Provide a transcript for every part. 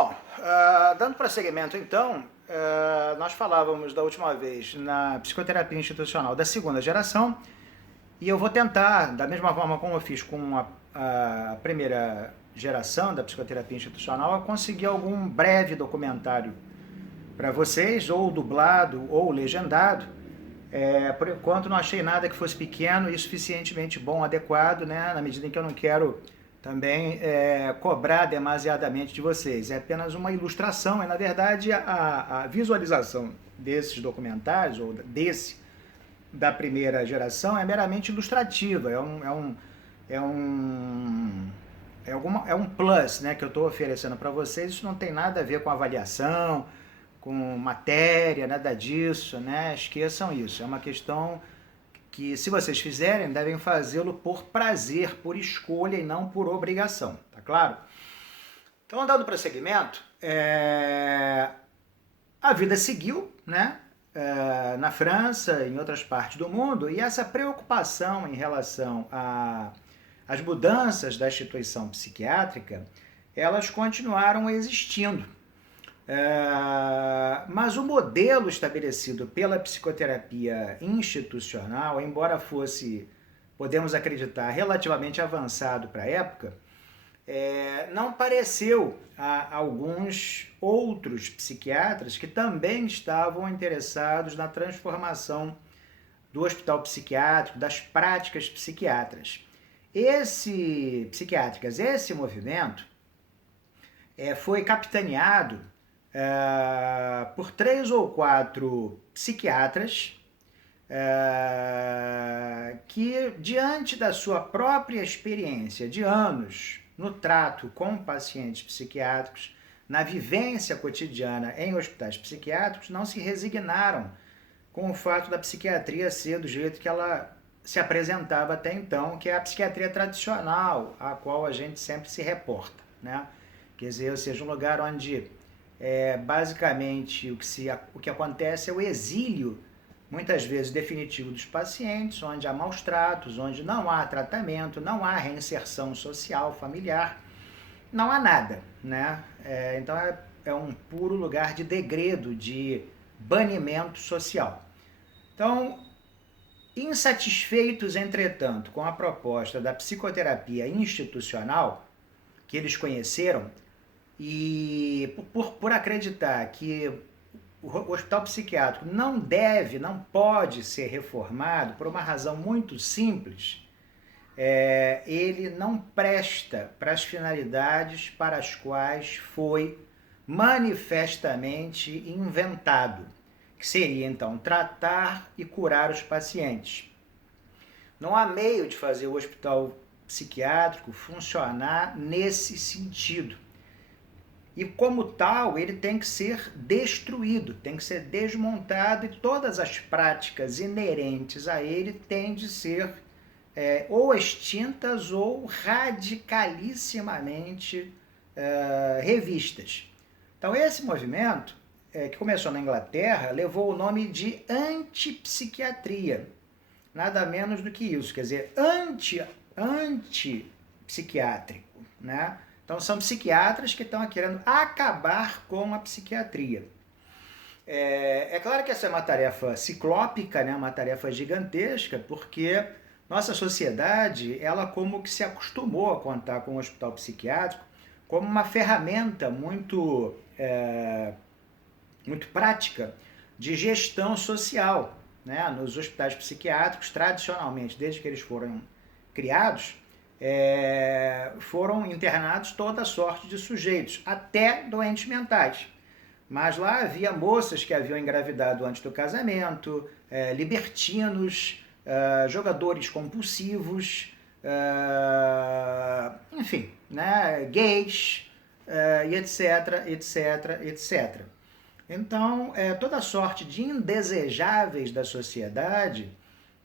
Bom, dando prosseguimento então, nós falávamos da última vez na psicoterapia institucional da segunda geração e eu vou tentar, da mesma forma como eu fiz com a primeira geração da psicoterapia institucional, a conseguir algum breve documentário para vocês, ou dublado ou legendado. Por enquanto não achei nada que fosse pequeno e suficientemente bom, adequado, né, na medida em que eu não quero também cobrar demasiadamente de vocês. É apenas uma ilustração, na verdade a visualização desses documentários, ou desse da primeira geração, é meramente ilustrativa, é um plus, né, que eu estou oferecendo para vocês. Isso não tem nada a ver com avaliação, com matéria, nada disso, né? Esqueçam isso. É uma questão que, se vocês fizerem, devem fazê-lo por prazer, por escolha e não por obrigação, tá claro? Então, dando prosseguimento, a vida seguiu, né? Na França, em outras partes do mundo, e essa preocupação em relação às mudanças da instituição psiquiátrica, elas continuaram existindo. Mas o modelo estabelecido pela psicoterapia institucional, embora fosse, podemos acreditar, relativamente avançado para a época, não pareceu a alguns outros psiquiatras que também estavam interessados na transformação do hospital psiquiátrico, das práticas psiquiátricas. Esse movimento foi capitaneado por 3 ou 4 psiquiatras que, diante da sua própria experiência de anos no trato com pacientes psiquiátricos, na vivência cotidiana em hospitais psiquiátricos, não se resignaram com o fato da psiquiatria ser do jeito que ela se apresentava até então, que é a psiquiatria tradicional, a qual a gente sempre se reporta, né? Quer dizer, ou seja, um lugar onde basicamente o que acontece é o exílio, muitas vezes definitivo, dos pacientes, onde há maus tratos, onde não há tratamento, não há reinserção social, familiar, não há nada, né? Então é um puro lugar de degredo, de banimento social. Então, insatisfeitos, entretanto, com a proposta da psicoterapia institucional que eles conheceram, e por acreditar que o hospital psiquiátrico não pode ser reformado por uma razão muito simples, ele não presta para as finalidades para as quais foi manifestamente inventado, que seria então tratar e curar os pacientes. Não há meio de fazer o hospital psiquiátrico funcionar nesse sentido. E como tal, ele tem que ser destruído, tem que ser desmontado, e todas as práticas inerentes a ele têm de ser ou extintas ou radicalissimamente revistas. Então esse movimento, que começou na Inglaterra, levou o nome de antipsiquiatria. Nada menos do que isso, quer dizer, antipsiquiátrico, né? Então são psiquiatras que estão querendo acabar com a psiquiatria. É claro que essa é uma tarefa ciclópica, né? Uma tarefa gigantesca, porque nossa sociedade, ela como que se acostumou a contar com o hospital psiquiátrico como uma ferramenta muito prática de gestão social, né? Nos hospitais psiquiátricos, tradicionalmente, desde que eles foram criados, foram internados toda sorte de sujeitos, até doentes mentais. Mas lá havia moças que haviam engravidado antes do casamento, libertinos, jogadores compulsivos, enfim, né, gays, e etc, etc, etc. Então, toda sorte de indesejáveis da sociedade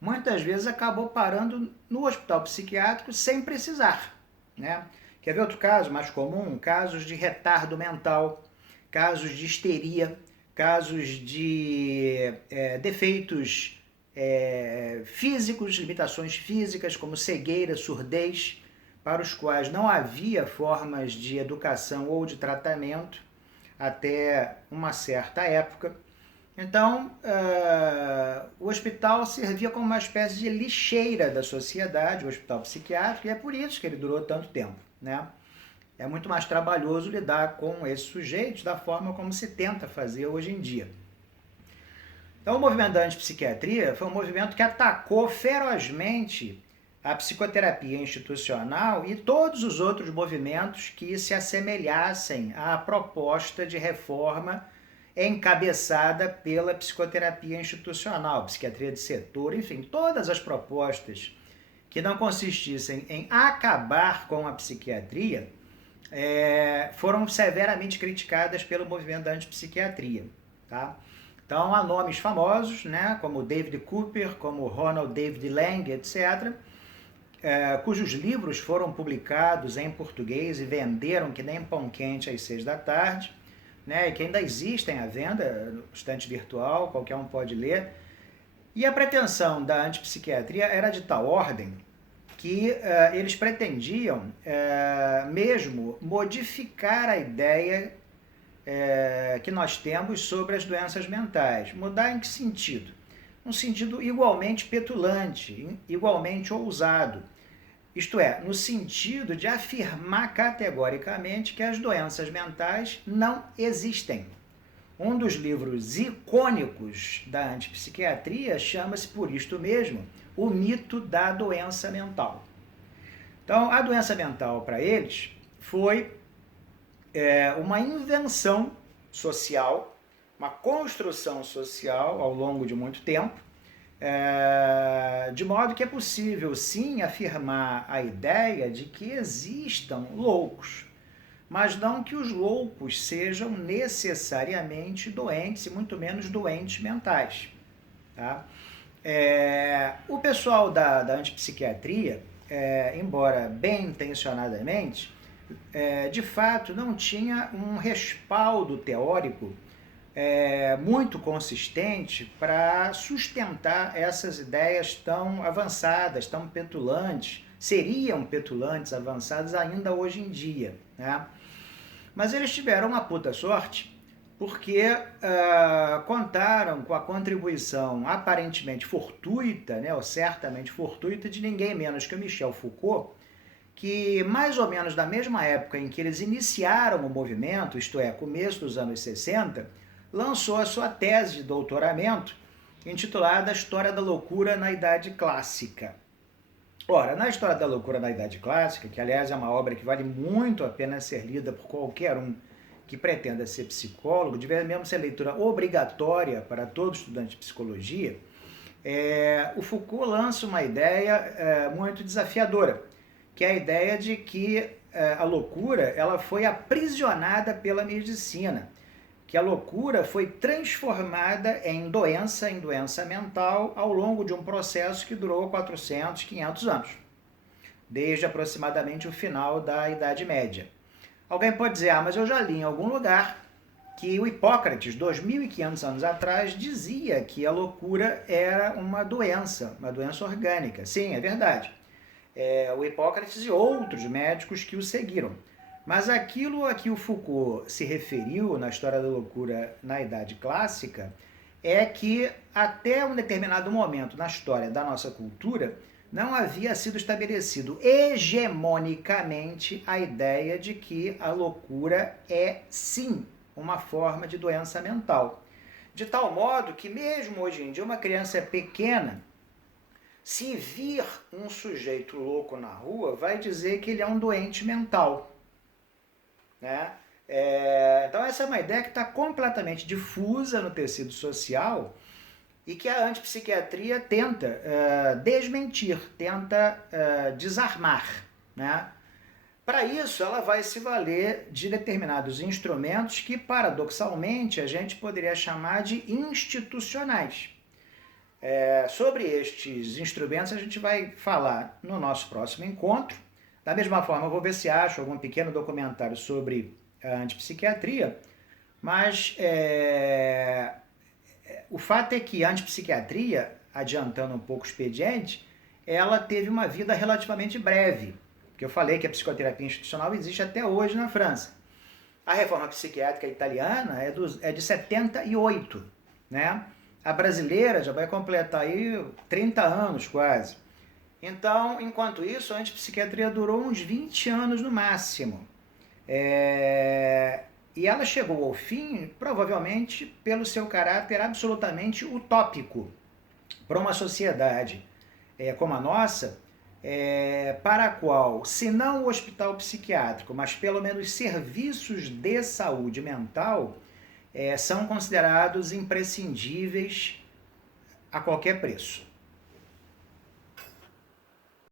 muitas vezes acabou parando no hospital psiquiátrico sem precisar, né? Quer ver outro caso mais comum? Casos de retardo mental, casos de histeria, casos de defeitos físicos, limitações físicas, como cegueira, surdez, para os quais não havia formas de educação ou de tratamento até uma certa época. Então, o hospital servia como uma espécie de lixeira da sociedade, o hospital psiquiátrico, e é por isso que ele durou tanto tempo, né? É muito mais trabalhoso lidar com esses sujeitos da forma como se tenta fazer hoje em dia. Então, o movimento da antipsiquiatria foi um movimento que atacou ferozmente a psicoterapia institucional e todos os outros movimentos que se assemelhassem à proposta de reforma encabeçada pela psicoterapia institucional, psiquiatria de setor, enfim, todas as propostas que não consistissem em acabar com a psiquiatria foram severamente criticadas pelo movimento da antipsiquiatria, tá? Então, há nomes famosos, né, como David Cooper, como Ronald David Lang, etc., cujos livros foram publicados em português e venderam que nem pão quente às 6 da tarde, né, e que ainda existem à venda no estante virtual, qualquer um pode ler. E a pretensão da antipsiquiatria era de tal ordem que eles pretendiam mesmo modificar a ideia que nós temos sobre as doenças mentais. Mudar em que sentido? Um sentido igualmente petulante, igualmente ousado. Isto é, no sentido de afirmar categoricamente que as doenças mentais não existem. Um dos livros icônicos da antipsiquiatria chama-se por isto mesmo, O Mito da Doença Mental. Então, a doença mental para eles foi uma invenção social, uma construção social ao longo de muito tempo, de modo que é possível sim afirmar a ideia de que existam loucos, mas não que os loucos sejam necessariamente doentes, e muito menos doentes mentais. Tá? O pessoal da antipsiquiatria, embora bem intencionadamente, de fato não tinha um respaldo teórico muito consistente para sustentar essas ideias tão avançadas, tão petulantes, seriam petulantes, avançadas ainda hoje em dia, né? Mas eles tiveram uma puta sorte, porque contaram com a contribuição aparentemente fortuita, né, ou certamente fortuita, de ninguém menos que o Michel Foucault, que mais ou menos na mesma época em que eles iniciaram o movimento, isto é, começo dos anos 60, lançou a sua tese de doutoramento, intitulada História da Loucura na Idade Clássica. Ora, na História da Loucura na Idade Clássica, que aliás é uma obra que vale muito a pena ser lida por qualquer um que pretenda ser psicólogo, deve mesmo ser leitura obrigatória para todo estudante de psicologia, o Foucault lança uma ideia muito desafiadora, que é a ideia de que a loucura ela foi aprisionada pela medicina, que a loucura foi transformada em doença mental ao longo de um processo que durou 400, 500 anos, desde aproximadamente o final da Idade Média. Alguém pode dizer, mas eu já li em algum lugar que o Hipócrates, 2.500 anos atrás, dizia que a loucura era uma doença orgânica. Sim, é verdade. O Hipócrates e outros médicos que o seguiram. Mas aquilo a que o Foucault se referiu na História da Loucura na Idade Clássica é que até um determinado momento na história da nossa cultura não havia sido estabelecido hegemonicamente a ideia de que a loucura é sim uma forma de doença mental. De tal modo que mesmo hoje em dia uma criança pequena, se vir um sujeito louco na rua, vai dizer que ele é um doente mental. Né? Então essa é uma ideia que está completamente difusa no tecido social e que a antipsiquiatria tenta desmentir, tenta desarmar. Né? Para isso, ela vai se valer de determinados instrumentos que, paradoxalmente, a gente poderia chamar de institucionais. Sobre estes instrumentos a gente vai falar no nosso próximo encontro. Da mesma forma, eu vou ver se acho algum pequeno documentário sobre a antipsiquiatria, mas o fato é que a antipsiquiatria, adiantando um pouco o expediente, ela teve uma vida relativamente breve. Porque eu falei que a psicoterapia institucional existe até hoje na França. A reforma psiquiátrica italiana é de 78, né? A brasileira já vai completar aí 30 anos quase. Então, enquanto isso, a antipsiquiatria durou uns 20 anos no máximo. E ela chegou ao fim, provavelmente, pelo seu caráter absolutamente utópico para uma sociedade como a nossa, para a qual, se não o hospital psiquiátrico, mas pelo menos serviços de saúde mental, são considerados imprescindíveis a qualquer preço.